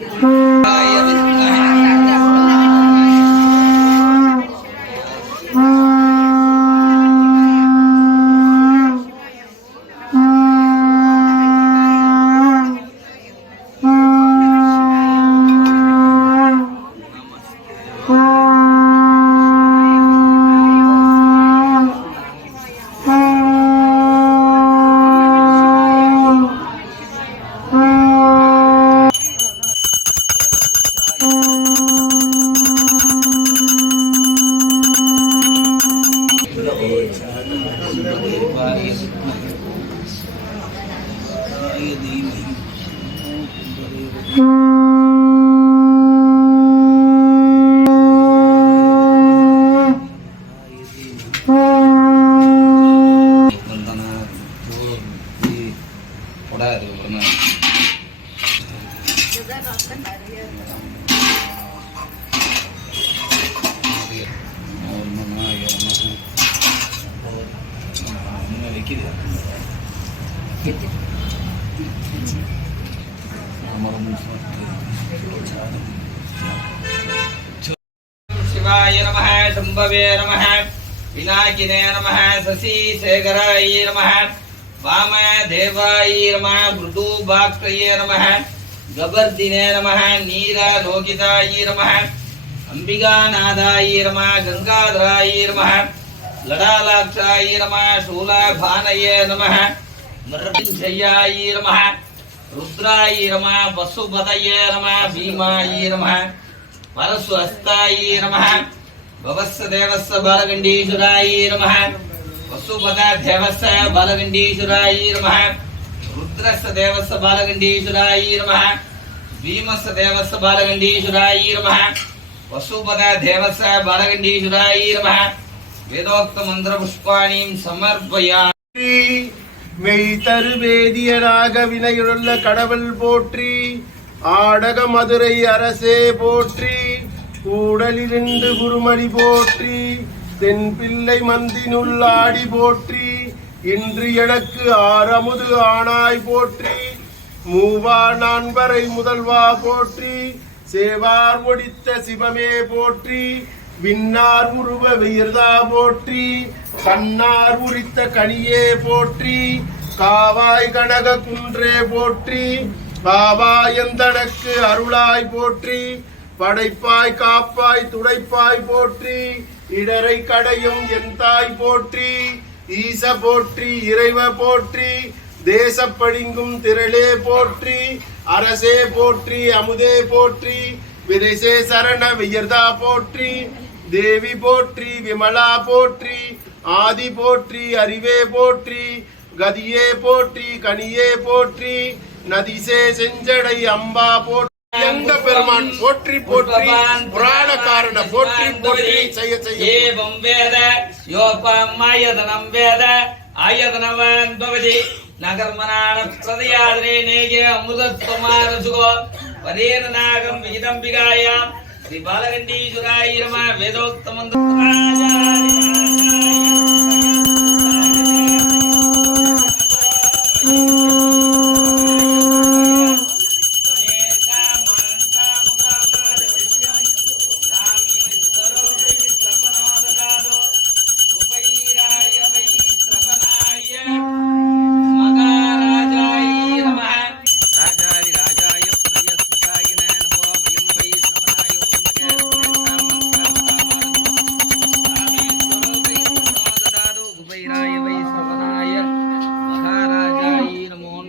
Bye. शिवाय नम शम्भवे नम विनाकिने नमः नम नमः वामदेवाय नमः मृदुभाक्तये नमः। गबर्दिने नमः नीर लोकिताये नमः अम्बिकानादाये नमः गङ्गाधराये नमः, लडालाक्षाये नमः, शूलाभानये नमः मृत्युञ्जयाये नमः, रुद्राये नमः, वसुपतये नमः, भीमाये नमः परस्वस्ताये नमः, भवस्य देवस्य बलगण्डीश्वराये नमः वसुपतदेवस्य बलगण्डीश्वराये नमः, रुद्रस्य देवस्य बालगण्डीश्वराये नमः பாலகண்டீஸ்வராய நம பீமஸ்ஸ தேவஸ்ஸ பாலகண்டீஸ்வராய நம வசுபத தேவஸ்ஸ பாலகண்டீஸ்வராய நம வேதோக்த மந்திர புஷ்பாணிம் சமர்ப்பயா போற்றி மெய் தருவேதியனாக வினையுள்ள கடவுள் போற்றி ஆடக மதுரை அரசே போற்றி கூடலிருந்து குருமணி போற்றி தென் பிள்ளை மந்தினுள் ஆடி போற்றி இன்று எனக்கு ஆறமுது ஆணாய் போற்றி. மூவா நான்வரை முதல்வா போற்றி சேவார் ஒடித்த சிவமே போற்றி விண்ணார் உருவ வியர்தா போற்றி கண்ணார் உரித்த கனியே போற்றி காவாய் கனக குன்றே போற்றி பாவாயந்தனக்கு அருளாய் போற்றி படைப்பாய் காப்பாய் துடைப்பாய் போற்றி இடரை கடையும் என் தாய் போற்றி ஈச போற்றி இறைவ போற்றி தேசப்படிங்கும் திரளே போற்றி அரசே போற்றி அமுதே போற்றி விரைசே சரண வியர்தா போற்றி தேவி போற்றி விமலா போற்றி ஆதி போற்றி அறிவே போற்றி கதியே போற்றி கனியே போற்றி நதிசே செஞ்சடை அம்பா போற்றி எங்க பெருமான் போற்றி போற்றி புராண காரண போற்றி போற்றி செய்ய செய்ய ஏவம் வேத யோபமாயதனம் வேத ஆயதனவான் பவதி. നകർമ്മനാണേ നേകേ അമൃതത്വമാരസുഖോ വരേന നാഗം വിഹിതം വികായ ശ്രീ ബാലകണ്ഠീശ്വരായ വേദോക്തമന്ത്രാചാര്യ